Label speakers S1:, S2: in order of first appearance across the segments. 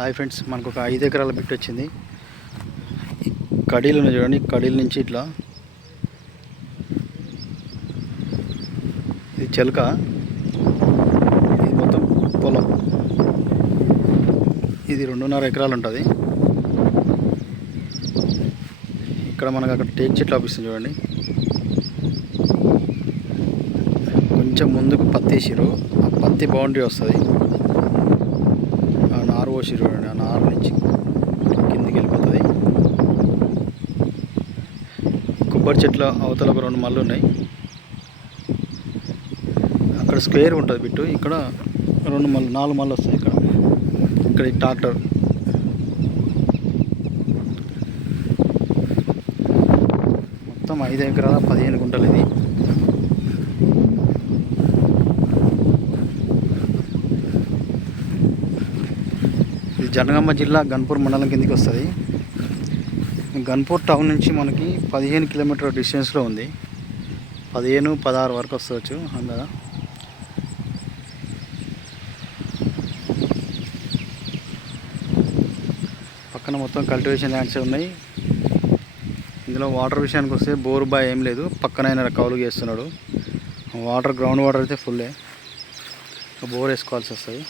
S1: Hi friends మనకు ఒక ఐదు ఎకరాల బిట్ వచ్చింది. కడీలు ఉన్నాయి చూడండి కడీల నుంచి ఇట్లా. ఇది చెలక. ఇది మొత్తం పొలం. ఇది రెండున్నర ఎకరాలు ఉంటుంది. ఇక్కడ మనకు అక్కడ టేక్ చెట్లు ఆపిస్తుంది చూడండి. కొంచెం ముందుకు పత్తి వేసిరు ఆ పత్తి బౌండరీ వస్తుంది. కోసి చూడండి ఆ నుంచి కిందికి వెళ్ళిపోతుంది. కొబ్బరి చెట్ల అవతల ఒక రెండు మళ్ళు ఉన్నాయి. అక్కడ స్క్వేర్ ఉంటుంది బిట్టు. ఇక్కడ రెండు మళ్ళు నాలుగు మళ్ళు వస్తాయి ఇక్కడ. ఇక్కడ ఈ ట్రాక్టర్. మొత్తం ఐదు ఎకరాల పదిహేను గుంటలు ఇది. జనగామ జిల్లా గన్పూర్ మండలం కిందకి వస్తుంది. గన్పూర్ టౌన్ నుంచి మనకి పదిహేను కిలోమీటర్ డిస్టెన్స్లో ఉంది. పదిహేను పదహారు వరకు వస్తవచ్చు అందగా పక్కన మొత్తం కల్టివేషన్ ల్యాండ్స్ ఉన్నాయి. ఇందులో వాటర్ విషయానికి వస్తే బోర్ బాయ్ ఏం లేదు. పక్కన ఆయన కౌలు చేస్తున్నాడు వాటర్ గ్రౌండ్ వాటర్ అయితే ఫుల్లే. బోర్ వేసుకోవాల్సి వస్తుంది.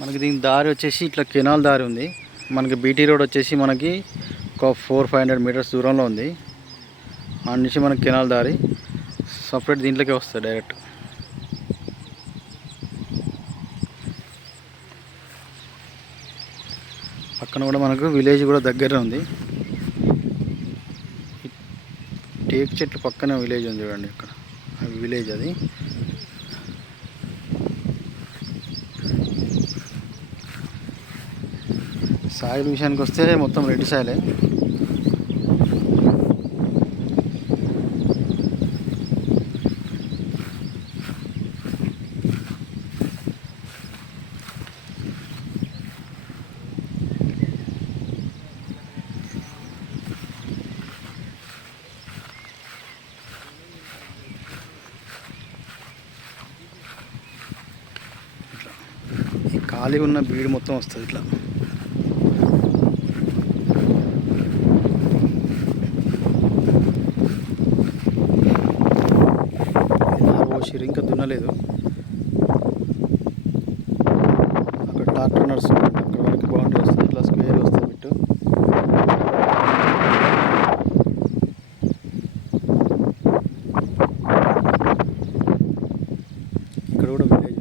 S1: మనకి దీని దారి వచ్చేసి ఇట్లా కెనాల్ దారి ఉంది. మనకి బీటీ రోడ్ వచ్చేసి మనకి ఒక ఫోర్ ఫైవ్ హండ్రెడ్ మీటర్స్ దూరంలో ఉంది. ఆ నుంచి మనకి కెనాల్ దారి. సపరేట్ దీంట్లోకే వస్తుంది డైరెక్ట్ పక్కన కూడా మనకు విలేజ్ కూడా దగ్గరే ఉంది. టేక్ చెట్లు పక్కనే విలేజ్ ఉంది చూడండి ఇక్కడ. విలేజ్ అది. సాయిల్ విషయానికి వస్తే మొత్తం రెడ్ సాయిలే. ఖాళీ ఉన్న బీడు మొత్తం వస్తుంది ఇట్లా. వేసిరు ఇంకా దున్నలేదు. అక్కడ ట్రాక్టర్ నడుస్తుంది అక్కడ వరకు బౌండరీ వస్తుంది అట్లా స్క్వేర్ వస్తుంది బిట్టు. ఇక్కడ కూడా విలేజ్